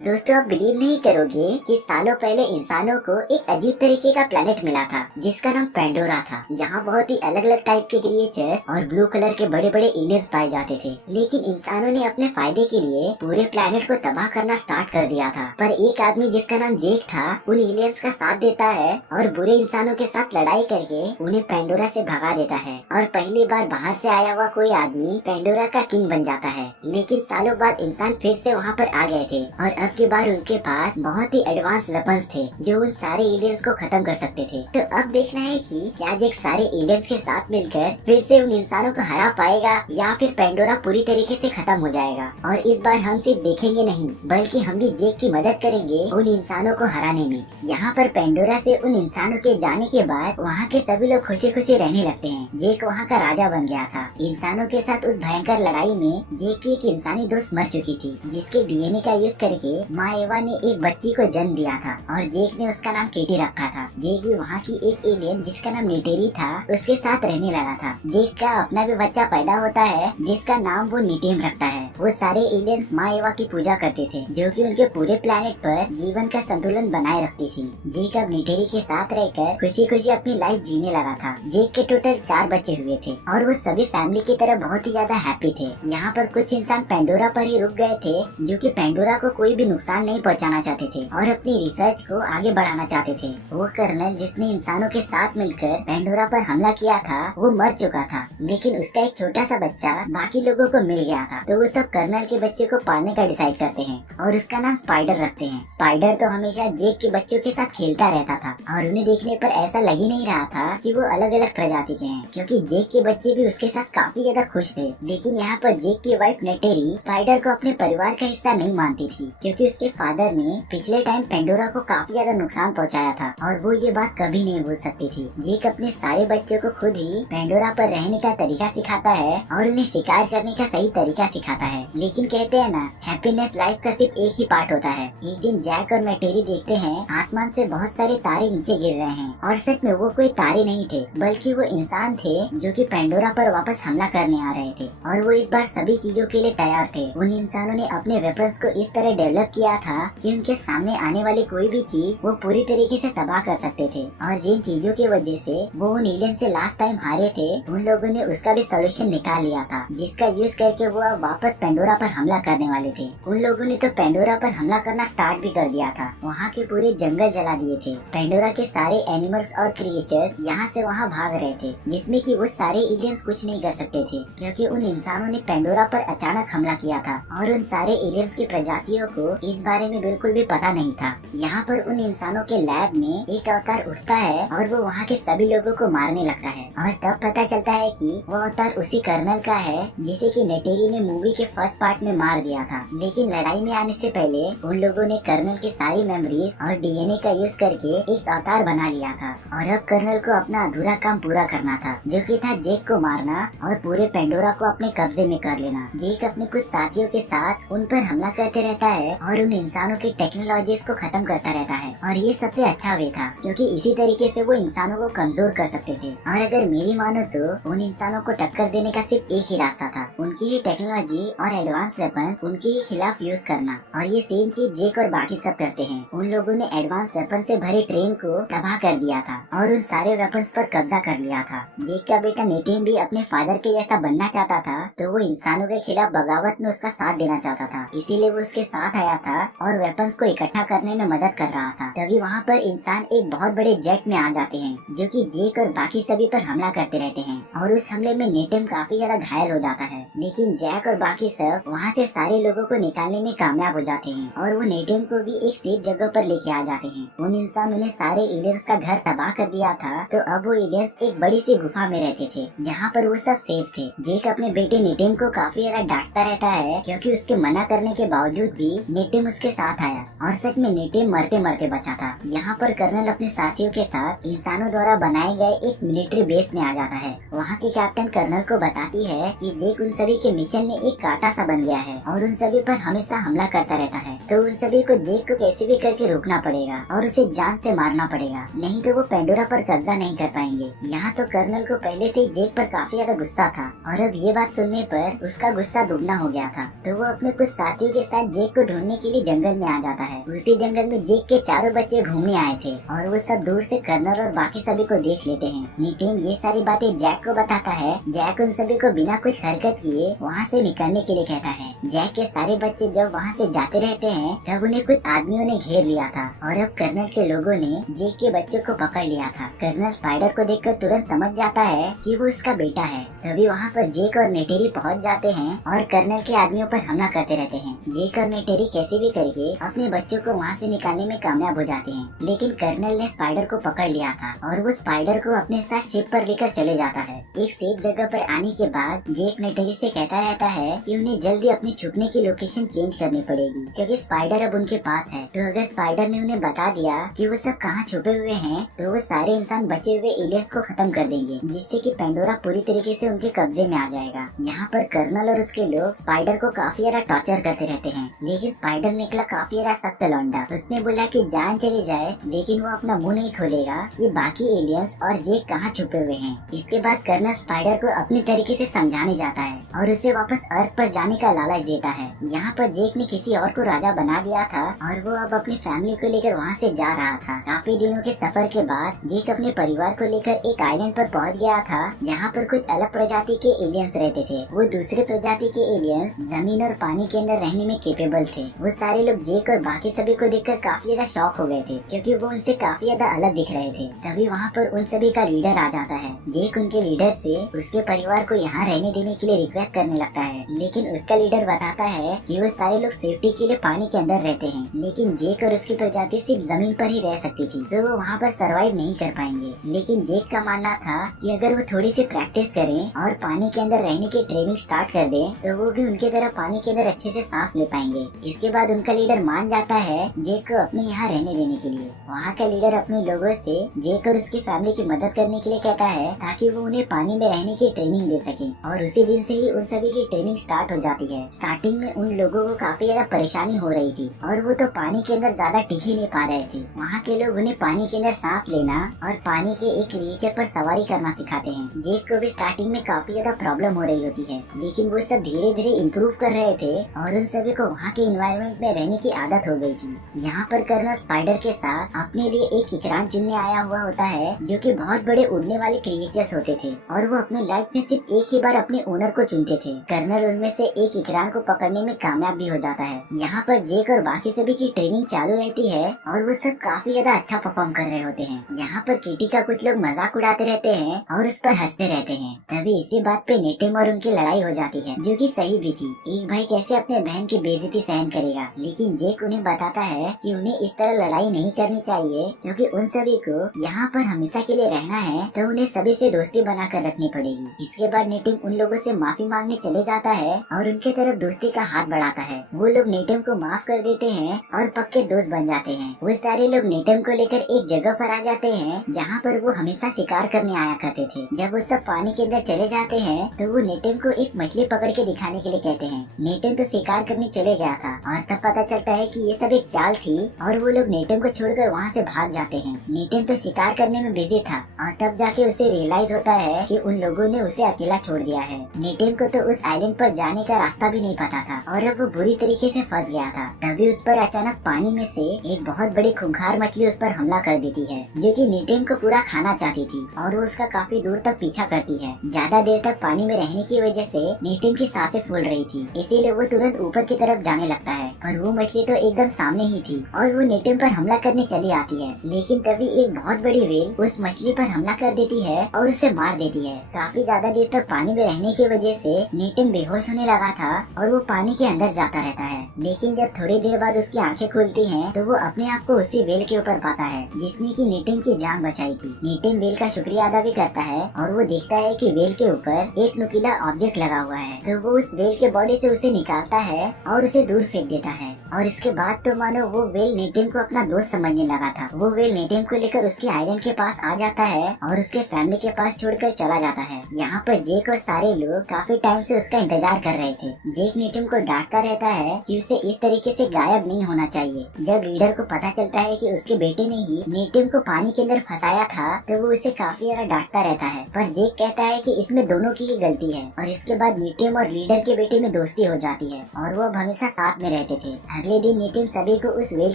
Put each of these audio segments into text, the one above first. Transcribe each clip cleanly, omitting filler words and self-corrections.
दोस्तों, आप बिलीव नहीं करोगे कि सालों पहले इंसानों को एक अजीब तरीके का प्लेनेट मिला था जिसका नाम पेंडोरा था, जहाँ बहुत ही अलग अलग टाइप के क्रिएचर्स और ब्लू कलर के बड़े बड़े एलियंस पाए जाते थे। लेकिन इंसानों ने अपने फायदे के लिए पूरे प्लेनेट को तबाह करना स्टार्ट कर दिया था। पर एक आदमी जिसका नाम जेक था उन एलियंस का साथ देता है और बुरे इंसानों के साथ लड़ाई करके उन्हें पेंडोरा से भगा देता है और पहली बार बाहर से आया हुआ कोई आदमी पेंडोरा का किंग बन जाता है। लेकिन सालों बाद इंसान फिर से वहाँ पर आ गए थे और अब की बार उनके पास बहुत ही एडवांस वेपन्स थे जो उन सारे एलियंस को खत्म कर सकते थे। तो अब देखना है कि क्या जेक सारे एलियंस के साथ मिलकर फिर से उन इंसानों को हरा पाएगा या फिर पेंडोरा पूरी तरीके से खत्म हो जाएगा। और इस बार हम सिर्फ देखेंगे नहीं बल्कि हम भी जेक की मदद करेंगे उन इंसानों को हराने में। यहाँ पर पेंडोरा से उन इंसानों के जाने के बाद वहाँ के सभी लोग खुशी खुशी रहने लगते हैं। जेक वहाँ का राजा बन गया था। इंसानों के साथ उस भयंकर लड़ाई में जेक की एक इंसानी दोस्त मर चुकी थी जिसके डीएनए का यूज करके माँ एवा ने एक बच्ची को जन्म दिया था और जेक ने उसका नाम केटी रखा था। जेक भी वहाँ की एक एलियन जिसका नाम नेटेरी था उसके साथ रहने लगा था। जेक का अपना भी बच्चा पैदा होता है जिसका नाम वो नीटेम रखता है। वो सारे एलियंस माँ एवा की पूजा करते थे जो कि उनके पूरे प्लेनेट पर जीवन का संतुलन बनाए रखती थी। जेक अब नेटेरी के साथ रहकर खुशी खुशी अपनी लाइफ जीने लगा था। जेक के टोटल 4 बच्चे हुए थे और वो सभी फैमिली की तरह बहुत ही ज्यादा हैप्पी थे। यहाँ पर कुछ इंसान पेंडोरा पर ही रुक गए थे जो कि पेंडोरा को कोई भी नुकसान नहीं पहुँचाना चाहते थे और अपनी रिसर्च को आगे बढ़ाना चाहते थे। वो कर्नल जिसने इंसानों के साथ मिलकर पेंडोरा पर हमला किया था वो मर चुका था, लेकिन उसका एक छोटा सा बच्चा बाकी लोगों को मिल गया था। तो वो सब कर्नल के बच्चे को पालने का डिसाइड करते हैं और उसका नाम स्पाइडर रखते हैं। स्पाइडर तो हमेशा जेक के बच्चों के साथ खेलता रहता था और उन्हें देखने पर ऐसा लग ही नहीं रहा था कि वो अलग अलग प्रजाति के हैं, क्योंकि जेक के बच्चे भी उसके साथ काफी ज्यादा खुश थे। लेकिन यहाँ पर जेक की वाइफ नेटेरी स्पाइडर को अपने परिवार का हिस्सा नहीं मानती थी, क्योंकि उसके फादर ने पिछले टाइम पेंडोरा को काफी ज्यादा नुकसान पहुंचाया था और वो ये बात कभी नहीं भूल सकती थी। जेक अपने सारे बच्चों को खुद ही पेंडोरा पर रहने का तरीका सिखाता है और उन्हें शिकार करने का सही तरीका सिखाता है। लेकिन कहते हैं ना, हैप्पीनेस लाइफ का सिर्फ एक ही पार्ट होता है। एक दिन जैक और मैटेरी देखते हैं आसमान से बहुत सारे तारे नीचे गिर रहे हैं और सच में वो कोई तारे नहीं थे बल्कि वो इंसान थे जो कि पेंडोरा पर वापस हमला करने आ रहे थे और वो इस बार सभी चीजों के लिए तैयार थे। उन इंसानों ने अपने वेपन्स को इस तरह डेवलप किया था कि उनके सामने आने वाली कोई भी चीज वो पूरी तरीके से तबाह कर सकते थे। और जिन चीजों की वजह से वो उन एलियन से लास्ट टाइम हारे थे उन लोगों ने उसका भी सोल्यूशन निकाल लिया था, जिसका यूज करके वो अब वापस पेंडोरा पर हमला करने वाले थे। उन लोगों ने तो पेंडोरा पर हमला करना स्टार्ट भी कर दिया था। वहाँ के पूरे जंगल जला दिए थे। पेंडोरा के सारे एनिमल्स और क्रिएचर्स यहाँ से वहाँ भाग रहे थे, जिसमें कि वो सारे एलियंस कुछ नहीं कर सकते थे क्योंकि उन इंसानों ने पेंडोरा पर अचानक हमला किया था और उन सारे एलियंस की प्रजातियों को इस बारे में बिल्कुल भी पता नहीं था। यहाँ पर उन इंसानों के लैब में एक अवतार उठता है और वो वहाँ के सभी लोगों को मारने लगता है और तब पता चलता है कि वो अवतार उसी कर्नल का है जिसे कि नेटेरी ने मूवी के फर्स्ट पार्ट में मार दिया था। लेकिन लड़ाई में आने से पहले उन लोगों ने कर्नल की सारी मेमोरीज और डीएनए का यूज करके एक अवतार बना लिया था और अब कर्नल को अपना अधूरा काम पूरा करना था, जो कि था जेक को मारना और पूरे पेंडोरा को अपने कब्जे में कर लेना। जेक अपने कुछ साथियों के साथ उन पर हमला करते रहता है और उन इंसानों की टेक्नोलॉजीज को खत्म करता रहता है और ये सबसे अच्छा वे था क्योंकि इसी तरीके से वो इंसानों को कमजोर कर सकते थे। और अगर मेरी मानो तो उन इंसानों को टक्कर देने का सिर्फ एक ही रास्ता था, उनकी ही टेक्नोलॉजी और एडवांस वेपन्स उनके ही खिलाफ यूज करना। और ये सेम चीज जेक और बाकी सब करते हैं। उन लोगों ने एडवांस वेपन से भरे ट्रेन को तबाह कर दिया था और उन सारे वेपन्स पर कब्जा कर लिया था। जेक का बेटा नेटिम भी अपने फादर के जैसा बनना चाहता था, तो वो इंसानों के खिलाफ बगावत में उसका साथ देना चाहता था, इसीलिए वो उसके साथ आया था और वेपन्स को इकट्ठा करने में मदद कर रहा था। तभी वहाँ पर इंसान एक बहुत बड़े जेट में आ जाते हैं जो कि जेक और बाकी सभी पर हमला करते रहते हैं और उस हमले में नेटिम काफी ज्यादा घायल हो जाता है। लेकिन जैक और बाकी सब वहाँ से सारे लोगों को निकालने में कामयाब हो जाते हैं और वो नेटिम को भी एक सेफ जगह पर लेके आ जाते हैं। उन इंसानों ने सारे एलियंस का घर तबाह कर दिया था, तो अब वो एलियंस एक बड़ी सी गुफा में रहते थे जहाँ पर वो सब सेफ थे। जेक अपने बेटे नेटिम को काफी ज्यादा डांटता रहता है क्योंकि उसके मना करने के बावजूद भी नेटिम उसके साथ आया और सच में नेटिम मरते मरते बचा था। यहाँ पर कर्नल अपने साथियों के साथ इंसानों द्वारा बनाए गए एक मिलिट्री बेस में आ जाता है। वहाँ की कैप्टन कर्नल को बताती है कि जेक उन सभी के मिशन में एक कांटा सा बन गया है और उन सभी पर हमेशा हमला करता रहता है, तो उन सभी को जेक को कैसे भी करके रोकना पड़ेगा और उसे जान से मारना पड़ेगा, नहीं तो वो पेंडोरा पर कब्जा नहीं कर पाएंगे। यहाँ तो कर्नल को पहले से ही जेक पर काफी ज्यादा गुस्सा था और अब ये बात सुनने पर उसका गुस्सा दुगना हो गया था, तो वो अपने कुछ साथियों के साथ जेक को ढूंढने घूमने के लिए जंगल में आ जाता है। उसी जंगल में जेक के चारों बच्चे घूमने आए थे और वो सब दूर से कर्नल और बाकी सभी को देख लेते हैं। निटिन ये सारी बातें जैक को बताता है। जैक उन सभी को बिना कुछ हरकत किए वहाँ से निकलने के लिए कहता है। जैक के सारे बच्चे जब वहाँ से जाते रहते हैं तब उन्हें कुछ आदमियों ने घेर लिया था और अब कर्नल के लोगों ने जेक के बच्चों को पकड़ लिया था। कर्नल स्पाइडर को देखकर तुरंत समझ जाता है कि वो उसका बेटा है। तभी वहाँ पर जेक और नेटेरी पहुँच जाते हैं और कर्नल के आदमियों पर हमला करते रहते हैं। जेक और नेटेरी कैसे भी करके अपने बच्चों को वहाँ से निकालने में कामयाब हो जाते हैं, लेकिन कर्नल ने स्पाइडर को पकड़ लिया था और वो स्पाइडर को अपने साथ शिप पर लेकर चले जाता है। एक सेफ जगह पर आने के बाद जेक नेटेरी से कहता रहता है कि उन्हें जल्दी अपनी छुपने की लोकेशन चेंज करनी पड़ेगी क्योंकि स्पाइडर अब उनके पास है। तो अगर स्पाइडर ने उन्हें बता दिया कि वो सब कहाँ छुपे हुए हैं तो वो सारे इंसान बचे हुए एलियंस को खत्म कर देंगे, जिससे कि पेंडोरा पूरी तरीके से उनके कब्जे में आ जाएगा। यहाँ पर कर्नल और उसके लोग स्पाइडर को काफी ज्यादा टॉर्चर करते रहते हैं, लेकिन स्पाइडर निकला काफी ज्यादा सख्त लौंडा। उसने बोला कि जान चली जाए लेकिन वो अपना मुंह नहीं खोलेगा कि बाकी एलियंस और जेक कहाँ छुपे हुए हैं। इसके बाद कर्नल स्पाइडर को अपनी तरीके से समझाने जाता है और उसे वापस अर्थ पर जाने का लालच देता है। यहाँ पर जेक ने किसी और को राजा बना दिया था और वो अब अपनी फैमिली को लेकर वहाँ से जा रहा था। काफी दिनों के सफर के बाद जेक अपने परिवार को लेकर एक आइलैंड पर पहुँच गया था जहाँ पर कुछ अलग प्रजाति के एलियंस रहते थे। वो दूसरे प्रजाति के एलियंस जमीन और पानी के अंदर रहने में केपेबल थे। वो सारे लोग जेक और बाकी सभी को देखकर काफी ज्यादा शॉक हो गए थे क्योंकि वो उनसे काफी ज्यादा अलग दिख रहे थे। तभी वहाँ पर उन सभी का लीडर आ जाता है। जेक उनके लीडर से उसके परिवार को यहाँ रहने देने के लिए रिक्वेस्ट करने लगता है, लेकिन उसका लीडर बताता है कि वो सारे लोग सेफ्टी के लिए पानी के अंदर रहते हैं, लेकिन जेक और उसकी प्रजाति सिर्फ जमीन पर ही रह सकती थी तो वो वहाँ पर सरवाइव नहीं कर पाएंगे। लेकिन जेक का मानना था कि अगर वो थोड़ी सी प्रैक्टिस करें और पानी के अंदर रहने की ट्रेनिंग स्टार्ट कर दें तो वो भी उनके तरह पानी के अंदर अच्छे से सांस ले पाएंगे। इसके बाद उनका लीडर मान जाता है जेक को अपने यहाँ रहने देने के लिए। वहाँ का लीडर अपने लोगों से जेक और उसकी फैमिली की मदद करने के लिए कहता है ताकि वो उन्हें पानी में रहने की ट्रेनिंग दे सके और उसी दिन से ही उन सभी की ट्रेनिंग स्टार्ट हो जाती है। स्टार्टिंग में उन लोगों को काफी ज्यादा परेशानी हो रही थी और वो तो पानी के अंदर ज्यादा टिक ही नहीं पा रहे थे। वहाँ के लोग उन्हें पानी के अंदर सांस लेना और पानी के एक क्रिएचर पर सवारी करना सिखाते हैं। जेक को भी स्टार्टिंग में काफी ज्यादा प्रॉब्लम हो रही होती है, लेकिन वो सब धीरे धीरे इम्प्रूव कर रहे थे और उन सभी को वहाँ के इन्वायरमेंट में रहने की आदत हो गई थी। यहाँ पर कर्नल स्पाइडर के साथ अपने लिए एक इकराम चुनने आया हुआ होता है जो कि बहुत बड़े उड़ने वाले क्रिएचर्स होते थे और वो अपने लाइफ में सिर्फ एक ही बार अपने ओनर को चुनते थे। कर्नल उनमें से एक इकराम को पकड़ने में कामयाब भी हो जाता है। यहाँ पर जेक और बाकी सभी की ट्रेनिंग चालू रहती है और वो सब काफी ज्यादा अच्छा परफॉर्म कर रहे होते हैं। यहाँ पर किटी का कुछ लोग मजाक उड़ाते रहते हैं और उस पर हंसते रहते हैं। तभी इसी बात पे नेटिम और उनकी लड़ाई हो जाती है जो कि सही भी थी। एक भाई कैसे अपने बहन की बेइज्जती सहन करेगा, लेकिन जेक उन्हें बताता है कि उन्हें इस तरह लड़ाई नहीं करनी चाहिए क्योंकि उन सभी को यहाँ पर हमेशा के लिए रहना है तो उन्हें सभी से दोस्ती बनाकर रखनी पड़ेगी। इसके बाद नेटिम उन लोगों से माफी मांगने चले जाता है और उनके तरफ दोस्ती का हाथ बढ़ाता है। वो लोग नेटिम को माफ कर देते हैं और पक्के दोस्त बन जाते हैं। वो सारे लोग नेटिम को लेकर एक जगह पर आ जाते हैं जहाँ पर वो हमेशा शिकार करने आया करते थे। जब वो सब पानी के अंदर चले जाते हैं तो वो नेटिम को एक मछली पकड़ के दिखाने के लिए कहते हैं। नेटिम तो शिकार करने चले गया था और तब पता चलता है कि ये सब एक चाल थी और वो लोग नेटिम को छोड़कर वहाँ से भाग जाते हैं। नेटिम तो शिकार करने में बिजी था और तब जाके उसे रियलाइज होता है कि उन लोगों ने उसे अकेला छोड़ दिया है। नेटिम को तो उस आइलैंड पर जाने का रास्ता भी नहीं पता था और अब वो बुरी तरीके से फंस गया था। तभी उस पर अचानक पानी में से एक बहुत बड़ी खूंखार मछली उस पर हमला कर देती है जो कि नेटिम को पूरा खाना चाहती थी और वो उसका काफी दूर तक पीछा करती है। ज्यादा देर तक पानी में रहने की वजह से नेटिम की सांसें फूल रही थी, इसीलिए वो तुरंत ऊपर की तरफ जाने लगता है और वो मछली तो एकदम सामने ही थी और वो नेटिम पर हमला करने चली आती है। लेकिन तभी एक बहुत बड़ी व्हेल उस मछली पर हमला कर देती है और उसे मार देती है। काफी ज्यादा देर तक पानी में रहने की वजह से नेटिम बेहोश होने लगा था और वो पानी के अंदर जाता रहता है। लेकिन जब थोड़ी देर बाद उसकी आंखें खुलती हैं तो वो अपने आप को उसी व्हेल के ऊपर पाता है जिसने की नेटिम की जान बचाई थी। नेटिम व्हेल का शुक्रिया अदा भी करता है और वो देखता है कि व्हेल के ऊपर एक नुकीला ऑब्जेक्ट लगा हुआ है तो वो उस व्हेल के बॉडी से उसे निकालता है और उसे दूर फेंक देता है। और इसके बाद तो मानो वो व्हेल नेटिम को अपना दोस्त समझने लगा था। वो व्हेल नेटिम को लेकर उसके आइलैंड के पास आ जाता है और उसके फैमिली के पास छोड़कर चला जाता है। यहाँ पर जेक और सारे लोग काफी टाइम से उसका इंतजार कर रहे थे। जेक नेटिम को डांटता रहता है कि उसे इस तरीके से गायब नहीं होना चाहिए। जब लीडर को पता चलता है कि उसके बेटे ने ही नेटिम को पानी के अंदर फंसाया था तो वो उसे काफी ज्यादा डांटता रहता है, पर जेक कहता है कि इसमें दोनों की ही गलती है। और इसके बाद नेटिम और लीडर के बेटे में दोस्ती हो जाती है और वो अब हमेशा साथ में रहते थे। अगले दिन नेटिव सभी को उस व्हेल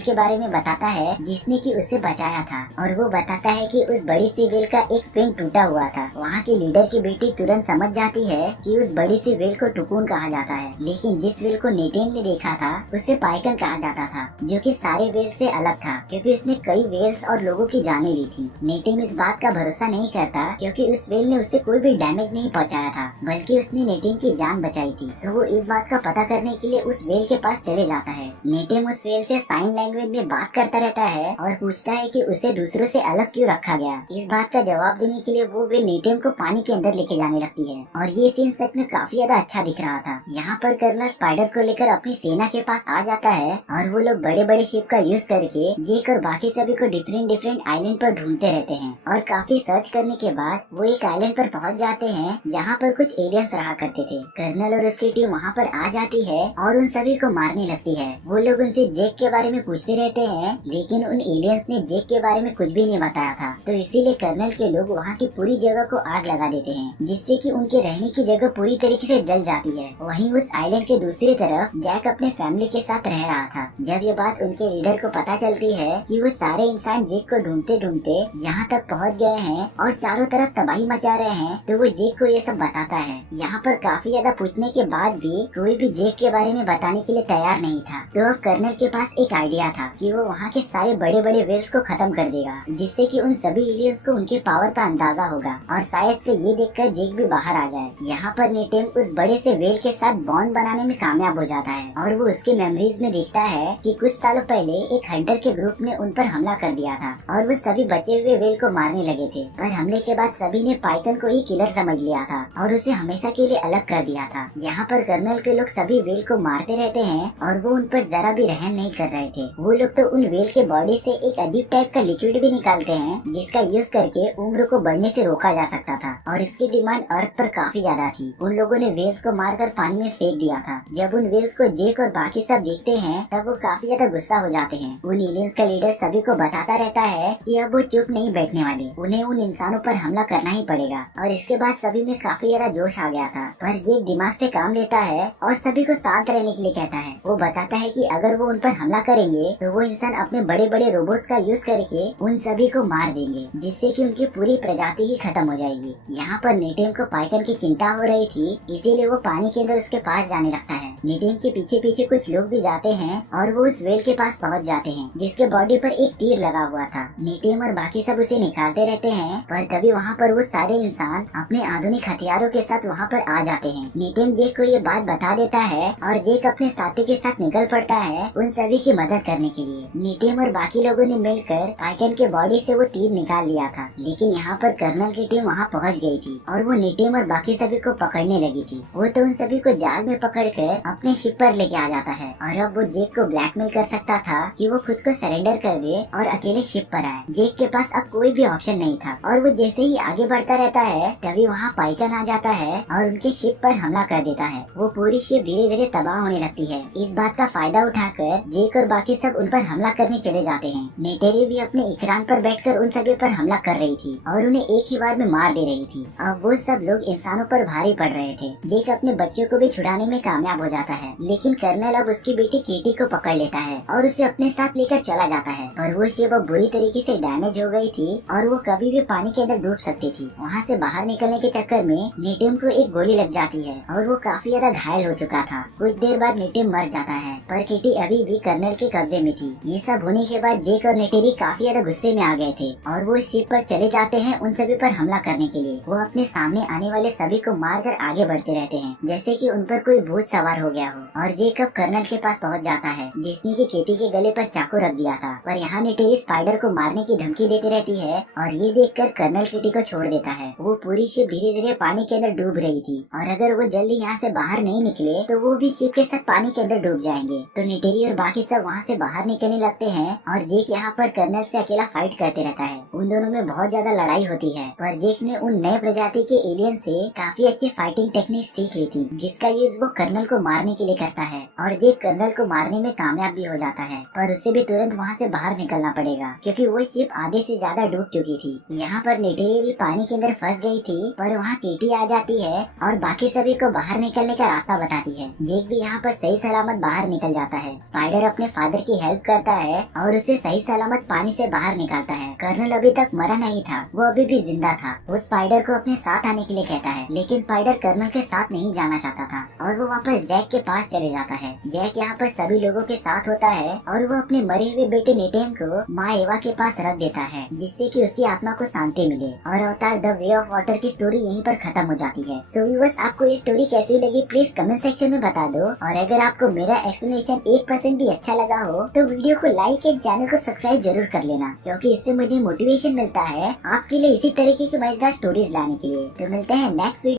के बारे में बताता है जिसने कि उसे बचाया था, और वो बताता है कि उस बड़ी सी व्हेल का एक फिन टूटा हुआ था। वहाँ की लीडर की बेटी तुरंत समझ जाती है कि उस बड़ी सी व्हेल को टुकुन कहा जाता है, लेकिन जिस व्हेल को नेटिव ने देखा था उसे पाइकन कहा जाता था, जो कि सारे व्हेल से अलग था क्योंकि उसने कई व्हेल्स और लोगों की जानें ली थी। नेटिव इस बात का भरोसा नहीं करता क्योंकि उस व्हेल ने उसे कोई भी डैमेज नहीं पहुंचाया था, बल्कि उसने नेटिव की जान बचाई थी। तो वो इस बात का पता करने के लिए उस व्हेल के पास चले जाता है। नेटिव उस व्हेल से साइन लैंग्वेज में बात करता रहता है और पूछता है कि उसे दूसरों से अलग क्यों रखा गया। इस बात का जवाब देने के लिए वो व्हेल नेटिव को पानी के अंदर लेके जाने लगती है, और ये सीन सच में काफी ज्यादा अच्छा दिख रहा था। यहाँ पर कर्नल स्पाइडर को लेकर अपनी सेना के पास आ जाता है, और वो लोग बड़े बड़े शिप का यूज करके जेक और बाकी सभी को डिफरेंट आइलैंड पर ढूंढते रहते हैं। और काफी सर्च करने के बाद वो एक आइलैंड पर पहुंच जाते हैं जहाँ पर कुछ एलियंस रहा करते थे। कर्नल और उसकी टीम वहाँ पर आ जाती है और उन सभी को मारने लगती है। वो लोग उनसे जेक के बारे में पूछते रहते हैं, लेकिन उन एलियंस ने जेक के बारे में कुछ भी नहीं बताया था, तो इसीलिए कर्नल के लोग वहाँ की पूरी जगह को आग लगा देते हैं, जिससे कि उनके रहने की जगह पूरी तरीके से जल जाती है। वहीं उस आइलैंड के दूसरी तरफ जैक अपने फैमिली के साथ रह रहा था। जब ये बात उनके लीडर को पता चलती है कि वो सारे इंसान जेक को ढूंढते ढूंढते यहाँ तक पहुँच गए हैं और चारों तरफ तबाही मचा रहे हैं, तो वो जेक को ये सब बताता है। यहाँ पर काफी ज्यादा पूछने के बाद भी कोई भी जेक के बारे में बताने के लिए तैयार नहीं था। तो अब कर्नल के पास एक आइडिया था कि वो वहाँ के सारे बड़े बड़े व्हेल्स को खत्म कर देगा, जिससे कि उन सभी एलियंस को उनके पावर का अंदाजा होगा, और शायद से ये देखकर जेक भी बाहर आ जाए। यहाँ पर नेटिव उस बड़े से व्हेल के साथ बॉन्ड बनाने में कामयाब हो जाता है, और वो उसके मेमोरीज में देखता है कि कुछ सालों पहले एक हंटर के ग्रुप ने उन पर हमला कर दिया था, और वो सभी बचे हुए व्हेल को मारने लगे थे। पर हमले के बाद सभी ने पाइथन को ही किलर समझ लिया था और उसे हमेशा के लिए अलग कर दिया था। यहाँ पर कर्नल के लोग सभी व्हेल को मारते रहते हैं, और वो उन पर जरा भी रहम नहीं कर रहे थे। वो लोग तो उन व्हेल के बॉडी से एक अजीब टाइप का लिक्विड भी निकालते हैं, जिसका यूज करके उम्र को बढ़ने से रोका जा सकता था, और इसकी डिमांड अर्थ पर काफी ज्यादा थी। उन लोगों ने व्हेल्स को मारकर पानी में फेंक दिया था। जब उन व्हेल्स को जेक और बाकी सब देखते हैं तब वो काफी ज्यादा गुस्सा हो जाते हैं। उन एलियंस का लीडर सभी को बताता रहता है कि अब वो चुप नहीं बैठने वाले, उन्हें उन इंसानों पर हमला करना ही पड़ेगा। और इसके बाद सभी में काफी ज्यादा जोश आ गया था, पर जेक दिमाग से काम लेता है और सभी को शांत रहने के लिए कहता है। वो बताता है कि अगर वो उन पर हमला करेंगे तो वो इंसान अपने बड़े बड़े रोबोट्स का यूज करके उन सभी को मार देंगे, जिससे कि उनकी पूरी प्रजाति ही खत्म हो जाएगी। यहाँ पर नेटिव को पाइथन की चिंता हो रही थी, इसीलिए वो पानी के अंदर उसके पास जाने लगता है। नेटिव के पीछे पीछे कुछ लोग भी जाते हैं और वो उस व्हेल के पास पहुँच जाते हैं, जिसके बॉडी पर एक तीर लगा हुआ था। नेटिव और बाकी सब उसे निकालते रहते हैं, पर तभी वहाँ पर वो सारे इंसान अपने आधुनिक हथियारों के साथ वहाँ पर आ जाते हैं। नेटिव जेक को ये बात बता देता है और जेक अपने साथी के साथ निकल पड़ता है उन सभी की मदद करने के लिए। नेटिव और बाकी लोगों ने मिलकर पाइथन के बॉडी से वो तीर निकाल लिया था, लेकिन यहाँ पर कर्नल की टीम वहाँ पहुँच गई थी और वो नेटिव और बाकी सभी को पकड़ने लगी थी। वो तो उन सभी को जाल में पकड़कर अपने शिप पर लेके आ जाता है, और अब वो जेक को ब्लैकमेल कर सकता था कि वो खुद को सरेंडर कर दे और अकेले शिप पर आए। जेक के पास अब कोई भी ऑप्शन नहीं था, और वो जैसे ही आगे बढ़ता रहता है तभी वहाँ पाइथन आ जाता है और उनके शिप पर हमला कर देता है। वो पूरी शिप धीरे धीरे तबाह होने लगती है। इस बात का फायदा उठाकर जेक और बाकी सब उन पर हमला करने चले जाते हैं। नेटेरी भी अपने इकराम पर बैठकर उन सभी पर हमला कर रही थी और उन्हें एक ही बार में मार दे रही थी। अब वो सब लोग इंसानों पर भारी पड़ रहे थे। जेक अपने बच्चों को भी छुड़ाने में कामयाब हो जाता है, लेकिन कर्नल अब उसकी बेटी केटी को पकड़ लेता है और उसे अपने साथ लेकर चला जाता है। पर वो शिप अब बुरी तरीके से डैमेज हो गई थी और वो कभी भी पानी के अंदर डूब सकती थी। वहाँ से बाहर निकलने के चक्कर में नेटिव को एक गोली लग जाती है और वो काफी ज्यादा घायल हो चुका था। कुछ देर बाद नेटिव मर जाता है, पर केटी अभी भी कर्नल के कब्जे में थी। ये सब होने के बाद जेक और नेटेरी काफी ज्यादा गुस्से में आ गए थे और वो शिप पर चले जाते हैं उन सभी पर हमला करने के लिए। वो अपने सामने आने वाले सभी को मारकर आगे बढ़ते रहते हैं, जैसे कि उन पर कोई भूत सवार हो गया हो। और जेक अब कर्नल के पास पहुंच जाता है, जिसने की केटी के गले पर चाकू रख दिया था। पर यहाँ नेटेरी स्पाइडर को मारने की धमकी देती रहती है और ये देखकर कर्नल केटी को छोड़ देता है। वो पूरी शिप धीरे धीरे पानी के अंदर डूब रही थी और अगर वो जल्दी यहाँ से बाहर नहीं निकले तो वो भी शिप के साथ पानी के अंदर डूब जाएंगे। तो नेटेरी और बाकी सब वहाँ से बाहर निकलने लगते हैं और जेक यहाँ पर कर्नल से अकेला फाइट करते रहता है। उन दोनों में बहुत ज्यादा लड़ाई होती है, पर जेक ने उन नए प्रजाति के एलियन से काफी अच्छी फाइटिंग टेक्निक सीख ली थी, जिसका यूज वो कर्नल को मारने के लिए करता है। और जेक कर्नल को मारने में कामयाब भी हो जाता है, पर उसे भी तुरंत वहाँ से बाहर निकलना पड़ेगा क्योंकि वो शिप आधे से ज्यादा डूब चुकी थी। यहाँ पर नेटेरी भी पानी के अंदर फंस गई थी, पर वहाँ केटी आ जाती है और बाकी सभी को बाहर निकलने का रास्ता बताती है। जेक भी यहाँ पर सही सलामत सलामत बाहर निकल जाता है। स्पाइडर अपने फादर की हेल्प करता है और उसे सही सलामत पानी से बाहर निकालता है। कर्नल अभी तक मरा नहीं था, वो अभी भी जिंदा था। वो स्पाइडर को अपने साथ आने के लिए कहता है, लेकिन स्पाइडर कर्नल के साथ नहीं जाना चाहता था और वो वापस जैक के पास चले जाता है। जैक यहाँ पर सभी लोगों के साथ होता है और वो अपने मरे हुए बेटे नेटेम को माँ एवा के पास रख देता है, जिससे कि उसकी आत्मा को शांति मिले। और अवतार द वे ऑफ वाटर की स्टोरी यहीं पर खत्म हो जाती है। सो व्यूअर्स, आपको ये स्टोरी कैसी लगी प्लीज कमेंट सेक्शन में बता दो। और अगर आपको मेरा एक्सप्लेनेशन 1% भी अच्छा लगा हो तो वीडियो को लाइक एंड चैनल को सब्सक्राइब जरूर कर लेना, क्योंकि इससे मुझे मोटिवेशन मिलता है आपके लिए इसी तरीके की मजेदार स्टोरीज लाने के लिए। तो मिलते हैं नेक्स्ट वीडियो।